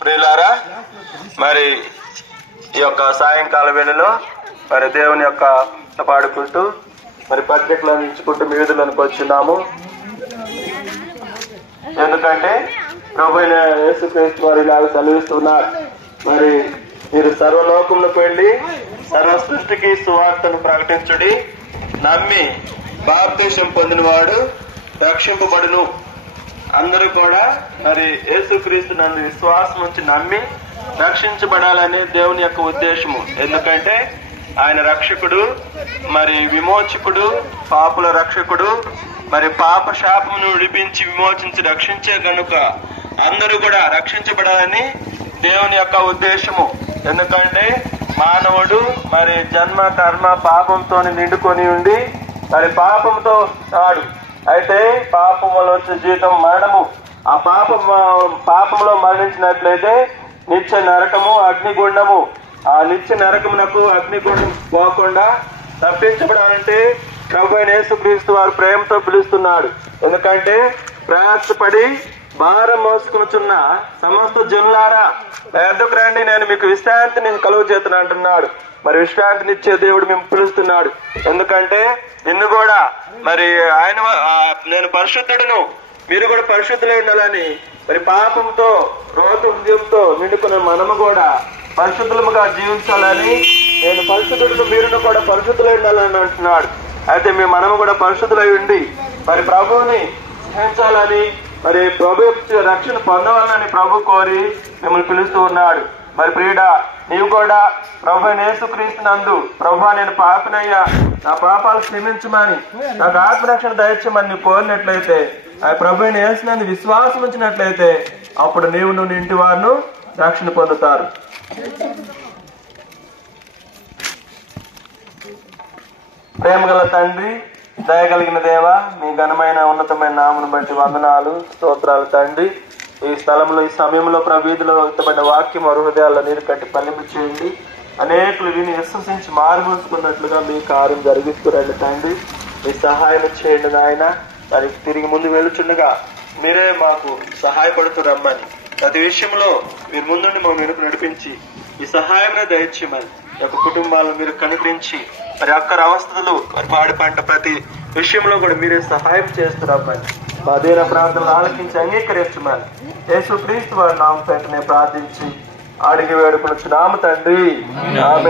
ప్రియులారా, మరి ఈ యొక్క సాయంకాల వేళలో మరి దేవుని యొక్క పాడుకుంటూ మరి పత్రికలు అందించుకుంటూ మీదులకు వచ్చినాము. ఎందుకంటే ప్రభువైన యేసుక్రీస్తు వారు ఇలాగ సెలవిస్తున్నారు, మరి మీరు సర్వలోకంలోకి వెళ్ళి సర్వ సృష్టికి సువార్తను ప్రకటించుడి, నమ్మి బాప్తిసం పొందినవాడు రక్షింపబడును. అందరూ కూడా మరి యేసుక్రీస్తు నందు విశ్వాసం ఉంచి నమ్మి రక్షించబడాలనే దేవుని యొక్క ఉద్దేశము. ఎందుకంటే ఆయన రక్షకుడు, మరి విమోచకుడు, పాపుల రక్షకుడు, మరి పాప శాపమును విడిపించి విమోచించి రక్షించే గనుక అందరూ కూడా రక్షించబడాలని దేవుని యొక్క ఉద్దేశము. ఎందుకంటే మానవుడు మరి జన్మ కర్మ పాపంతో నిండుకొని ఉండి మరి పాపంతో ఆడు. అయితే పాపములో వచ్చే జీవితం మరణము. ఆ పాపంలో మరణించినట్లయితే నిత్య నరకము, అగ్నిగుండము. ఆ నిత్య నరకమునకు అగ్నిగుండం పోకుండా తప్పించబడాలంటే ప్రభువైన యేసుక్రీస్తు వారు ప్రేమతో పిలుస్తున్నాడు. ఎందుకంటే ప్రయాసపడి భారం మోసుకునుచున్న సమస్త జనులారా ఎద్దకు రండి, నేను మీకు విశ్రాంతిని కలుగు చేతును అంటున్నాడు. మరి విశ్రాంతినిచ్చే దేవుడు మేము పిలుస్తున్నాడు. ఎందుకంటే నిన్ను కూడా మరి ఆయన నేను పరిశుద్ధుడును, మీరు కూడా పరిశుద్ధులై ఉండాలని మరి పాపంతో రోత హృదయంతో నిండుకున్న మనము కూడా పరిశుద్ధులుగా జీవించాలని, నేను పరిశుద్ధుడు మీరును కూడా పరిశుద్ధులై ఉండాలని అంటున్నాడు. అయితే మేము మనము కూడా పరిశుద్ధులై ఉండి మరి ప్రభువుని స్నేహించాలని, మరి ప్రభు రక్షణ పొందవాలని ప్రభు కోరి మిమ్మల్ని పిలుస్తూ ఉన్నాడు. మరి ప్రియుడా, నీవు కూడా ప్రభువైన యేసుక్రీస్తు నందు ప్రభువా నేను పాపినయ్యా, నా పాపాలు క్షమించమని, నాకు ఆత్మరక్షణ దయచేయమని నీవు కోరినట్లయితే, ఆ ప్రభువైన యేసు నందు విశ్వాసం ఉంచినట్లయితే అప్పుడు నీవు నీ ఇంటి వారిను రక్షణ పొందుతారు. ప్రేమగల తండ్రి, దయగలిగిన దేవ, మీ ఘనమైన ఉన్నతమైన నామను బట్టి వందనాలు, స్తోత్రాలు తండ్రి. ఈ స్థలంలో ఈ సమయంలో వీధిలో వ్యక్తమైన వాక్యం హృదయాల్లో నీరు కట్టి పలింపు చేయండి. అనేకులు విని విశ్వసించి మారుమూసుకున్నట్లుగా మీ కార్యం జరిగిస్తురండి తండ్రి. మీ సహాయం చేయండి నాయన. దానికి తిరిగి ముందు వెళుచుండగా మీరే మాకు సహాయపడుతూ రమ్మని, ప్రతి విషయంలో మీరు ముందుండి మమ్మల్ని వెనుక నడిపించి ఈ సహాయం దయచేయమని, యొక్క కుటుంబాలను మీరు కనికరించి మరి అక్కర అవస్థలు మరి పాడి పంట ప్రతి విషయంలో కూడా మీరే సహాయం చేస్తున్నామని, మా దీన ప్రార్థనలు ఆలకించి అంగీకరించమని యేసుక్రీస్తు వారి నామం వెంటనే ప్రార్థించి అడిగి వేడుకొనుచున్నాము తండ్రి. ఆమేన్.